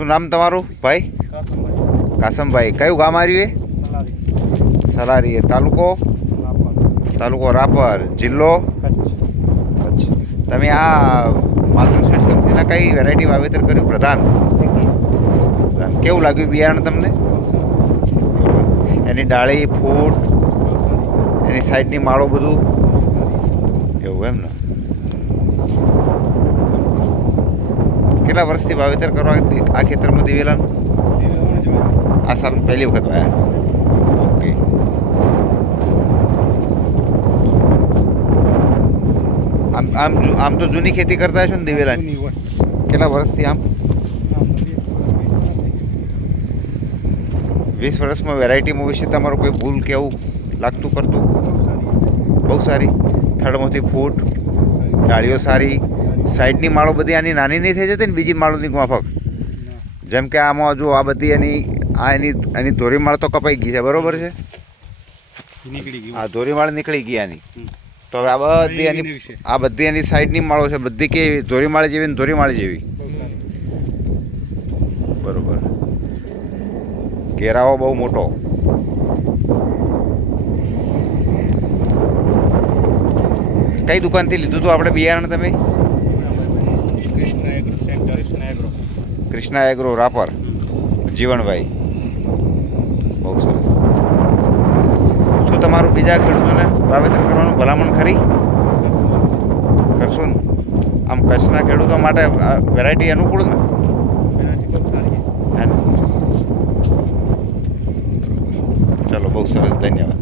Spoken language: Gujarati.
શું નામ તમારું ભાઈ? કાસમભાઈ. કયું ગામ આવ્યું? સલારી. તાલુકો રાપર, જિલ્લો કચ્છ. તમે આ માતૃશ્રેષ્ઠ કંપનીના કઈ વેરાયટી વાવેતર કર્યું? પ્રધાન. કેવું લાગ્યું બિયારણ તમને? એની ડાળી, ફૂટ, એની સાઈડની માળો બધું એવું એમ ને? કેટલા વર્ષથી વાવેતર કરવા આ ખેતરમાં દિવેલાનું? આ સાલ પહેલી વખત વાયા. ઓકે. આમ તો જૂની ખેતી કરતા હશો ને દિવેલાની? કેટલા વર્ષથી આમ? 20 વર્ષમાં વેરાયટીમાં વિશે તમારું કોઈ ભૂલ કે એવું લાગતું કરતું? બહુ સારી. થડમાંથી ફૂટ, ડાળીઓ સારી, સાઈડની માળો બધી આની નાની નહીં થઈ જતી ને બીજી માળોની માફક? જેમ કે આમાં જો આ બધી એની ધોરી માળ તો કપાઈ ગઈ છે, બરોબર છે? આ ધોરી માળ નીકળી ગઈ આની. તો હવે આ બધી એની સાઈડની માળો છે, બધી કે ધોરી માળી જેવી ને ધોરી માળી જેવી, બરોબર. ઘેરાવો બહુ મોટો. કઈ દુકાનથી લીધું હતું આપણે બિયારણ તમે? કૃષ્ણા એગ્રો રાપર, જીવણભાઈ. બહુ સરસ. શું તમારું બીજા ખેડૂતોને વાવેતર કરવાનું ભલામણ ખરી કરશો ને? આમ કચ્છના ખેડૂતો માટે વેરાયટી અનુકૂળ ને? ચલો, બહુ સરસ, ધન્યવાદ.